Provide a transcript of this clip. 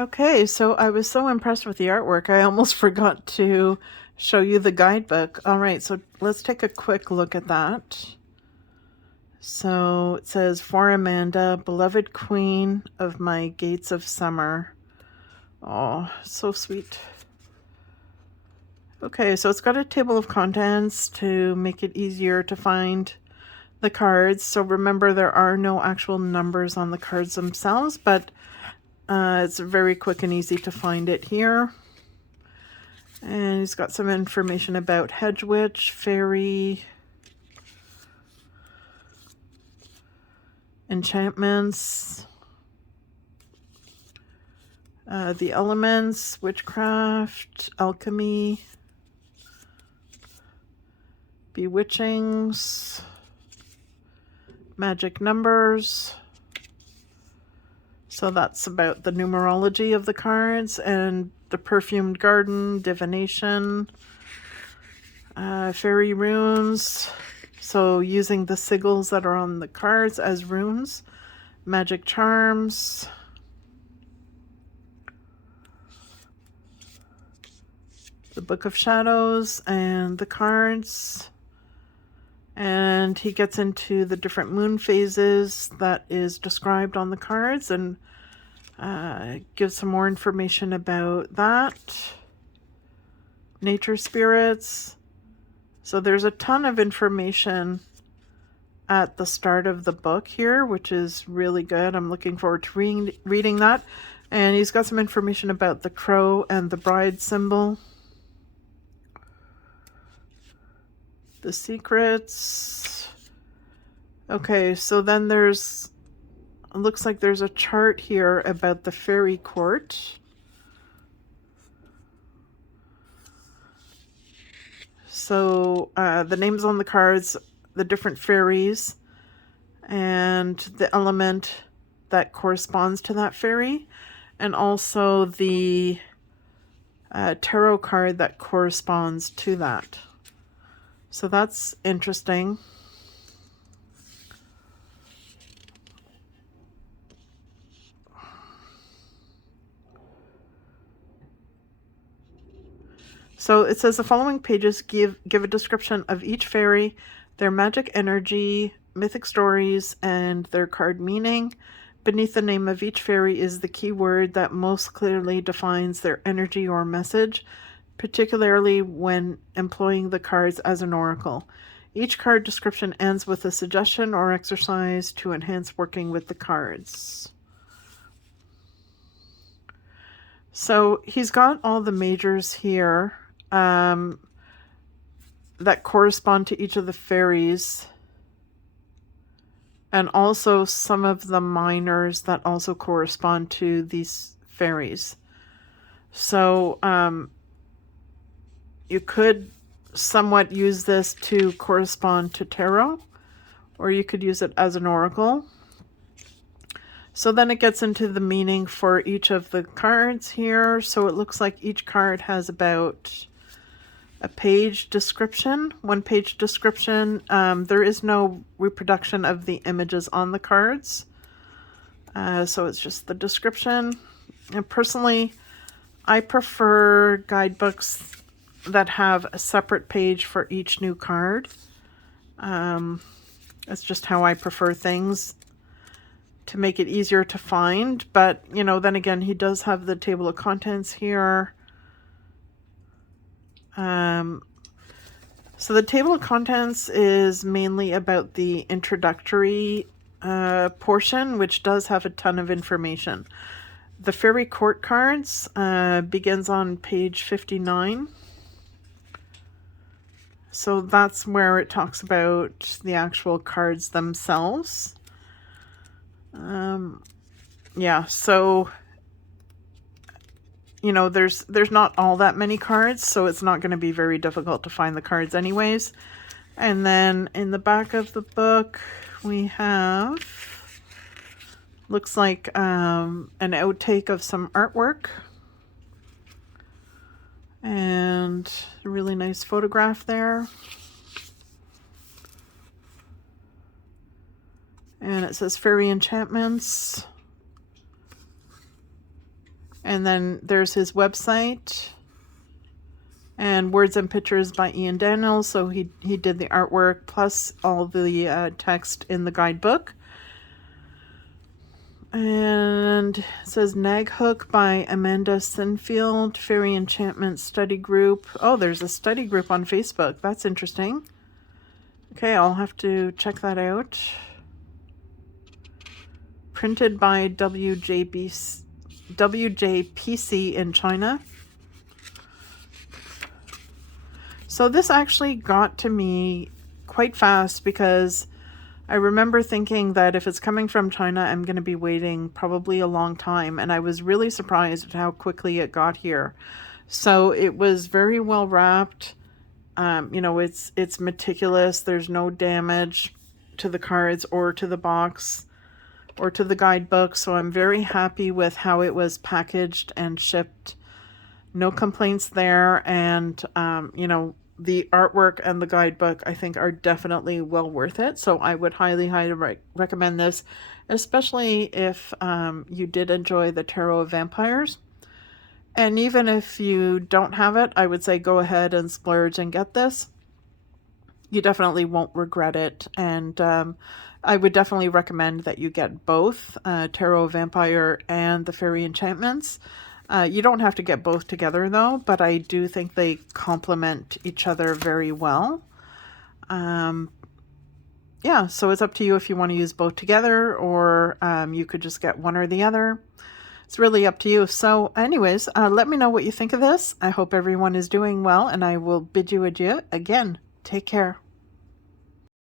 Okay, so I was so impressed with the artwork, I almost forgot to show you the guidebook. All right, so let's take a quick look at that. So it says, "For Amanda, beloved queen of my gates of summer." Oh, so sweet. Okay, so it's got a table of contents to make it easier to find the cards. So remember, there are no actual numbers on the cards themselves, but it's very quick and easy to find it here. And he's got some information about Hedge Witch, Faerie Enchantments, the elements, witchcraft, alchemy, bewitchings, magic numbers. So that's about the numerology of the cards, and the perfumed garden, divination, fairy runes. So using the sigils that are on the cards as runes, magic charms, the Book of Shadows, and the cards. And he gets into the different moon phases that is described on the cards, and gives some more information about that. Nature spirits. So there's a ton of information at the start of the book here, which is really good. I'm looking forward to reading that. And he's got some information about the crow and the bride symbol. The secrets. Okay, so then it looks like there's a chart here about the fairy court. So the names on the cards, the different fairies, and the element that corresponds to that fairy, and also the tarot card that corresponds to that. So that's interesting. So it says the following pages give a description of each fairy, their magic energy, mythic stories, and their card meaning. Beneath the name of each fairy is the key word that most clearly defines their energy or message, particularly when employing the cards as an oracle. Each card description ends with a suggestion or exercise to enhance working with the cards. So he's got all the majors here that correspond to each of the fairies, and also some of the minors that also correspond to these fairies. So you could somewhat use this to correspond to tarot, or you could use it as an oracle. So then it gets into the meaning for each of the cards here. So it looks like each card has about a page description, 1-page description. There is no reproduction of the images on the cards. So it's just the description. And personally, I prefer guidebooks that have a separate page for each new card. That's just how I prefer things, to make it easier to find. But, you know, then again, he does have the table of contents here. So the table of contents is mainly about the introductory portion, which does have a ton of information. The Fairy Court cards begins on page 59. So that's where it talks about the actual cards themselves. Yeah, so, you know, there's not all that many cards, so it's not going to be very difficult to find the cards anyways. And then in the back of the book, we have, looks like an outtake of some artwork. And a really nice photograph there. And it says Faerie Enchantments. And then there's his website. And Words and Pictures by Ian Daniels. So he did the artwork plus all the text in the guidebook. And it says Nag Hook by Amanda Sinfield, Faerie Enchantments study group. Oh, there's a study group on Facebook. That's interesting. Okay, I'll have to check that out. Printed by WJPC in China. So this actually got to me quite fast because I remember thinking that if it's coming from China, I'm going to be waiting probably a long time. And I was really surprised at how quickly it got here. So it was very well wrapped. You know, it's meticulous. There's no damage to the cards or to the box or to the guidebook. So I'm very happy with how it was packaged and shipped. No complaints there. And, you know, the artwork and the guidebook, I think, are definitely well worth it. So I would highly, highly recommend this, especially if you did enjoy the Tarot of Vampires. And even if you don't have it, I would say go ahead and splurge and get this. You definitely won't regret it. And I would definitely recommend that you get both Tarot of Vampire and the Faerie Enchantments. You don't have to get both together though, but I do think they complement each other very well. Yeah, so it's up to you if you want to use both together, or you could just get one or the other. It's really up to you. So anyways, let me know what you think of this. I hope everyone is doing well, and I will bid you adieu again. Take care.